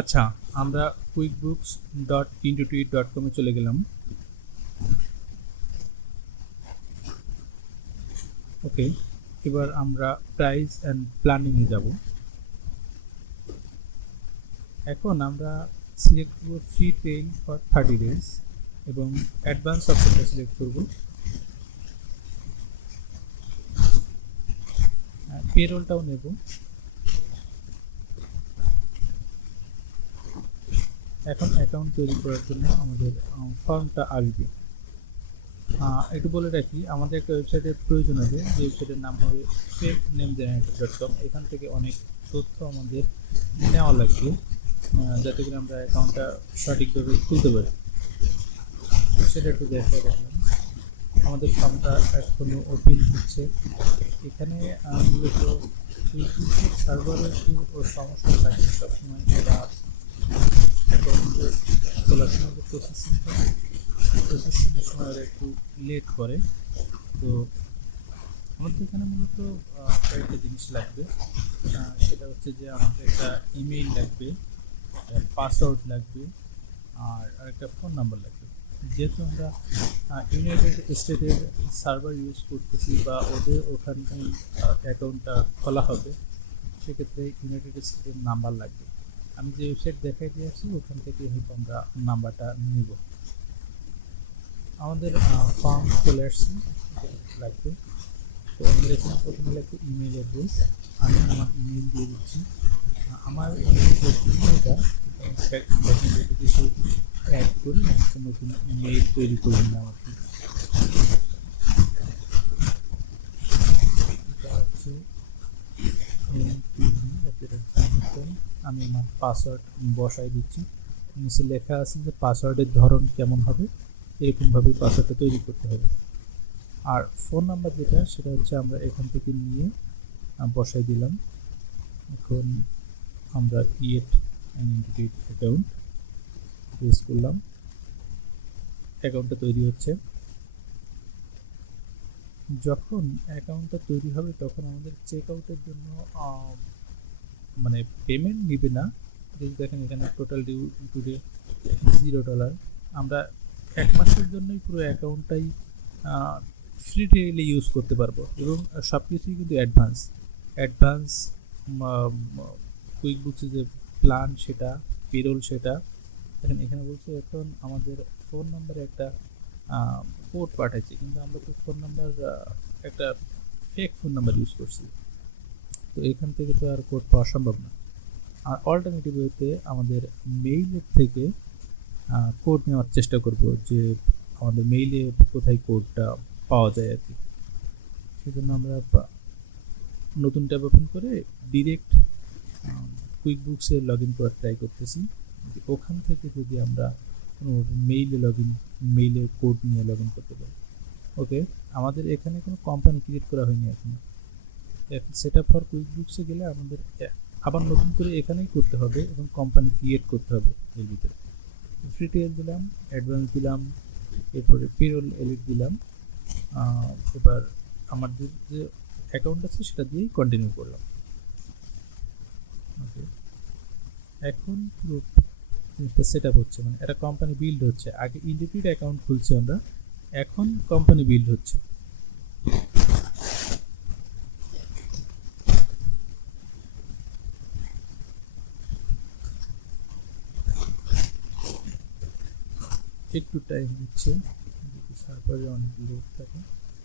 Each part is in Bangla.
আচ্ছা, আমরা quickbooks.intuit.com-এ চলে গেলাম। ওকে, এবার আমরা প্রাইস অ্যান্ড প্ল্যানিংয়ে যাব। এখন আমরা সিলেক্ট করব ফ্রি পেইং ফর 30 ডেজ এবং অ্যাডভান্স অপশনটা সিলেক্ট করব। পেরোলটাও নেব। এখন অ্যাকাউন্ট তৈরি করার জন্য আমাদের ফর্মটা আসবে। একটু বলে রাখি, আমাদের একটা ওয়েবসাইটের প্রয়োজন হবে, যে ওয়েবসাইটের নাম হবে fakenamegenerator.com। এখান থেকে অনেক তথ্য আমাদের নেওয়া লাগবে, যাতে করে আমরা অ্যাকাউন্টটা সঠিকভাবে খুলতে পারি। সেটা একটু দেখে রাখলাম। আমাদের ফর্মটা এখনো ওপেন হচ্ছে। এখানে মূলত সার্ভারের একটু সমস্যা থাকে সবসময়, এরা অ্যাকাউন্টের খোলার সময় যে প্রসেসিংয়ের সময় ওরা একটু লেট করে। তো আমাদের এখানে মূলত কয়েকটা জিনিস লাগবে। সেটা হচ্ছে যে আমাদের একটা ইমেইল লাগবে, পাসওয়ার্ড লাগবে, আর একটা ফোন নাম্বার লাগবে। যেহেতু আমরা ইউনাইটেড স্টেটের সার্ভার ইউজ করতেছি বা ওদের ওখানটাই অ্যাকাউন্টটা খোলা হবে, সেক্ষেত্রে ইউনাইটেড স্টেটের নাম্বার লাগবে। আমি যে ওয়েবসাইট দেখাই দিয়েছি ওখান থেকে হয়তো আমরা নাম্বারটা নিব। আমাদের ফর্ম চলে আসছে, লাগবে। তো আমাদের এখানে প্রথমে লাগবে ইমেল অ্যাড্রেস। আমি আমার ইমেল দিয়ে দিচ্ছি। আমার ইমেলটা কিছু অ্যাড করি, একটা নতুন ইমেল তৈরি করে নিলাম আর কি। এটা হচ্ছে আমি আমার পাসওয়ার্ড বসাই দিচ্ছি। নিচে লেখা আছে যে পাসওয়ার্ডের ধরন কেমন হবে, এরকমভাবে পাসওয়ার্ডটা তৈরি করতে হবে। আর ফোন নাম্বার যেটা, সেটা হচ্ছে আমরা এখান থেকে নিয়ে বসাই দিলাম। এখন আমরা create an entity account press করলাম। অ্যাকাউন্টটা তৈরি হচ্ছে। যখন অ্যাকাউন্টটা তৈরি হবে তখন আমাদের চেক আউটের জন্য মানে পেমেন্ট নিবে না। যদি দেখেন এখানে টোটাল ডিউ টুডে $0। আমরা 1 মাসের জন্যই পুরো অ্যাকাউন্টটাই ফ্রি ট্রায়ালে ইউজ করতে পারবো, এবং সব কিছুই কিন্তু অ্যাডভান্স কুইকবুকসে যে প্ল্যান সেটা, পেরোল সেটা। দেখেন এখানে বলছে এখন আমাদের ফোন নাম্বারে একটা কোড পাঠাচ্ছে, কিন্তু আমরা তো ফোন নাম্বার একটা ফেক ফোন নাম্বার ইউজ করছি, তো এখান থেকে তো আর কোড পাওয়া সম্ভব না। আর অল্টারনেটিভ ওয়েতে আমাদের মেইলের থেকে কোড নেওয়ার চেষ্টা করব, যে আমাদের মেইলে কোথায় কোডটা পাওয়া যায় আর কি। সেজন্য আমরা নতুন ট্যাব ওপেন করে ডিরেক্ট কুইকবুকসে লগ ইন করার ট্রাই করতেছি। ওখান থেকে যদি আমরা কোনো মেইলে কোড নিয়ে লগ ইন করতে পারি। ওকে, আমাদের এখানে কোনো কোম্পানি ক্রিয়েট করা হয়নি এখনো। এখন সেট আপ ফর কুইকবুকসে গেলে আমাদের আবার নতুন করে এখানেই করতে হবে এবং কোম্পানি ক্রিয়েট করতে হবে। এর ভিতরে ফ্রি ট্রায়াল দিলাম, অ্যাডভান্স দিলাম, এরপরে পেরোল এলিট দিলাম। এবার আমাদের যে অ্যাকাউন্ট আছে সেটা দিয়েই কন্টিনিউ করলাম। ওকে, এখন পুরো জিনিসটা সেট আপ হচ্ছে, মানে একটা কোম্পানি বিল্ড হচ্ছে। আগে ইন্ডিভিজুয়াল অ্যাকাউন্ট খুলছি আমরা, এখন কোম্পানি বিল্ড হচ্ছে। একটু টাইম দিচ্ছে, সার্ভারে অনেক লোড থাকে।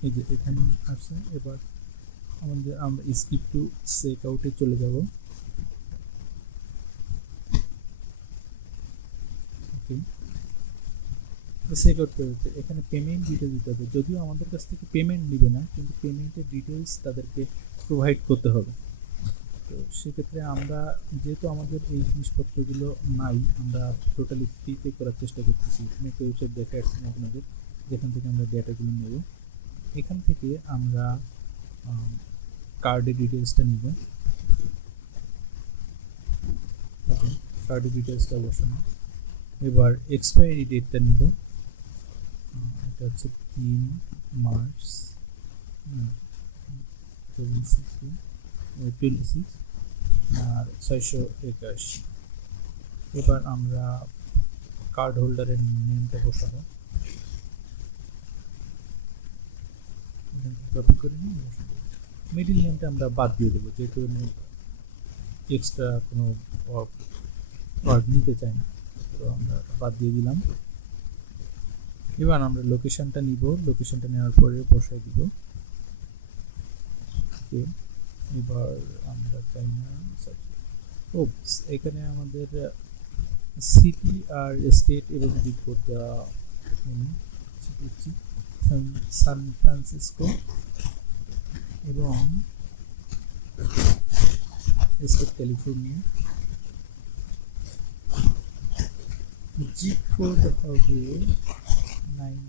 এই যে এখানে আসছে। এবার আমরা স্কিপ টু চেক আউটে চলে যাব। ওকে, চেক আউট করেছে। এখানে পেমেন্ট ডিটেলস দিতে হবে, যদিও আমাদের কাছ থেকে পেমেন্ট নেবে না, কিন্তু পেমেন্টের ডিটেলস তাদেরকে প্রোভাইড করতে হবে। তো সেক্ষেত্রে আমরা যেহেতু আমাদের এই জিনিসপত্রগুলো নাই, আমরা টোটালি ফ্রিতে করার চেষ্টা করতেছি। আমি একটা ওয়েবসাইট দেখে আসছি আপনাদের, যেখান থেকে আমরা ডেটাগুলো নেব। এখান থেকে আমরা কার্ডের ডিটেলসটা নিব। কার্ডের ডিটেলসটা বসানো। এবার এক্সপায়ারি ডেটটা নিব। এটা হচ্ছে 3 মার্চ 26 আর 681। এবার আমরা কার্ড হোল্ডারের নেমটা বসাবো, কপি করে নিয়ে বসাবো। মিডিল নেমটা আমরা বাদ দিয়ে দেবো, যেহেতু এক্সট্রা কোনো ওয়ার্ড নিতে চাই না, তো আমরা বাদ দিয়ে দিলাম। এবার আমরা লোকেশনটা নিব, লোকেশনটা নেওয়ার পরে বসাই দিব। এবার আমরা চাই না এখানে আমাদের সিটি আর স্টেট এবং জিপকোড দেওয়া দিচ্ছি, সান ফ্রান্সিসকো এবং স্টেট ক্যালিফোর্নিয়া। জিপকোড হবে 9।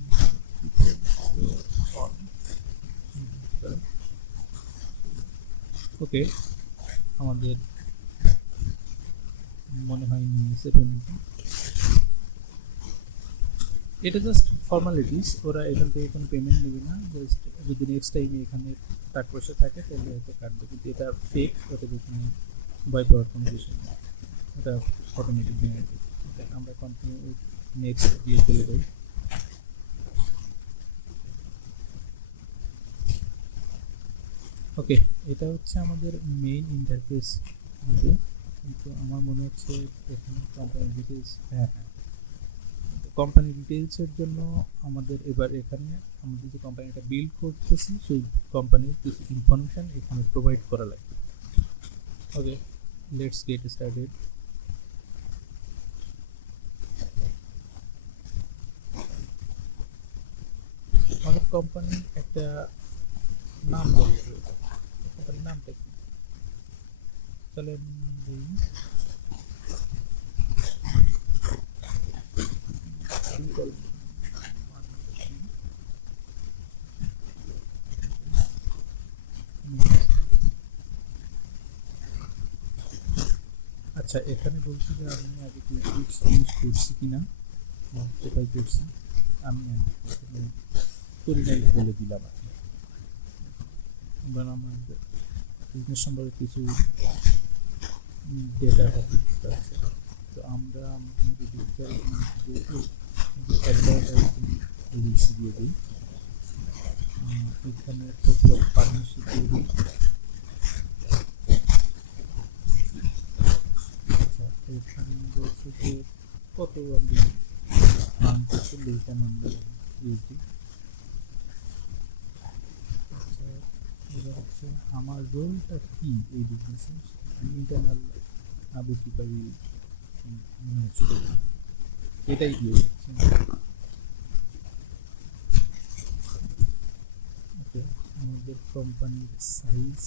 ওকে, আমাদের মনে হয় নিয়েছে পেমেন্ট। এটা জাস্ট ফর্মালিটিস, ওরা এখান থেকে কোনো পেমেন্ট নেবে না। জাস্ট যদি নেক্সট টাইমে এখানে টাকা পয়সা থাকে তাহলে হয়তো কাটবে, কিন্তু এটা ফেক, ওটা দেখুন ভয় পাওয়ার কোনো বিষয় নেই, এটা অটোমেটিক নিয়ে নেবে। আমরা কন্টিনিউ নেক্সট দিয়ে চলে যাই। ওকে, এটা হচ্ছে আমাদের মেইন ইন্টারফেস হবে, কিন্তু আমার মনে হচ্ছে এখানে কোম্পানি ডিটেলস, হ্যাঁ কোম্পানি ডিটেলসের জন্য আমাদের এবার এখানে আমাদের যে কোম্পানিটা বিল্ড করতেছি সেই কোম্পানির কিছু ইনফরমেশন এখানে প্রোভাইড করা লাগবে। ওকে, লেটস গেট স্টার্টেড। আমাদের কোম্পানির একটা নাম দরকার, কোম্পানির নামটা কি চলেন দিই। আচ্ছা, এখানে বলছি যে আমি আগে কুইকবুকস ইউজ করছি কিনা, কোথায় করছি আমি করি নাই বলে দিলাম। এবার আমার বিজনেস সম্পর্কে কিছু ডেটা আছে, তো আমরা মোটামুটি লিস্ট দিয়ে দিই, এখানে পার্টনারশিপ দিয়ে দিই। আচ্ছা, এখানে বলছে যে কত আমি আর্ন করছি, লিখে আমরা ইউজি। আচ্ছা, এবার হচ্ছে আমার রোলটা কি এই বিজনেসে, ইন্টারনাল আবৃত্তি পারি এটাই দিয়ে দিচ্ছি। ওকে, আমাদের কোম্পানির সাইজ,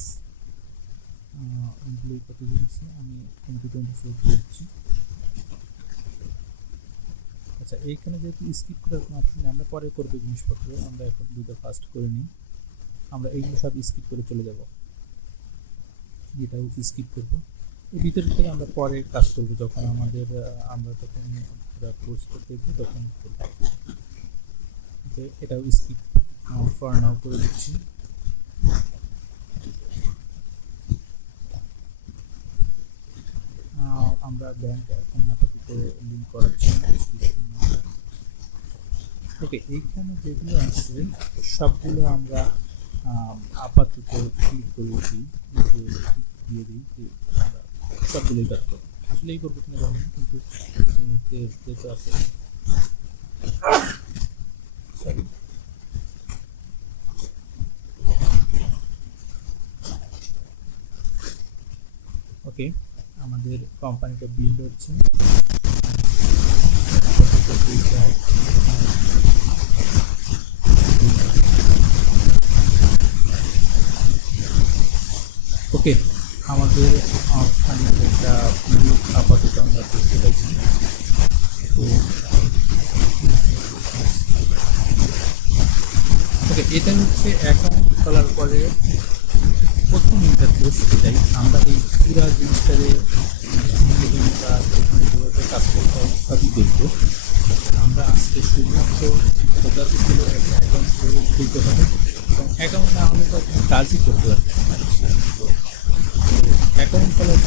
এমপ্লয়ি কতজন আছে, আমি 24 করছি। আচ্ছা, এইখানে যেহেতু স্কিপ করার কোনো অপশন নেই, আমরা পরে করবো জিনিসপত্র, আমরা এখন দুটো ফার্স্ট করে নিই। আমরা এইগুলো সব স্কিপ করে চলে যাব, এটাও স্কিপ করবো। এর ভিতরে থেকে আমরা পরে কাজ করবো, যখন আমাদের আমরা তখন কোর্স করতে দেখবো তখন করবো। ওকে, এটাও স্কিপ ফর নাও করে দিচ্ছি। আমরা ব্যাংক এখন আপাতত লিঙ্ক করাচ্ছি। ওকে, এইখানে যেগুলো আছে সবগুলো আমরা আপাতত ক্লিক করে দিয়ে দিই যে আমরা সবগুলোই কাজ করবো। আসলেই করবো কিনা জানি না, কিন্তু যেহেতু আছে সরি। ওকে, আমাদের কোম্পানিটা বিল্ড হচ্ছে। ওকে, আমাদের ফাইনাল একটা লুক আপাতত আমরা দেখতে পাচ্ছি। তো ওকে, এটা হচ্ছে অ্যাকাউন্ট খোলার পরে প্রথম ইন্টারফেস। এটাই আমরা এই পুরো জিনিসটারে কাজ করতে সবই দেখবো। আমরা আজকে শুধুমাত্র ফোকাস ছিল একটা অ্যাকাউন্ট খুলতে হবে, এবং অ্যাকাউন্ট না হলে তো কাজই করতে পারবে। অ্যাকাউন্ট খোলার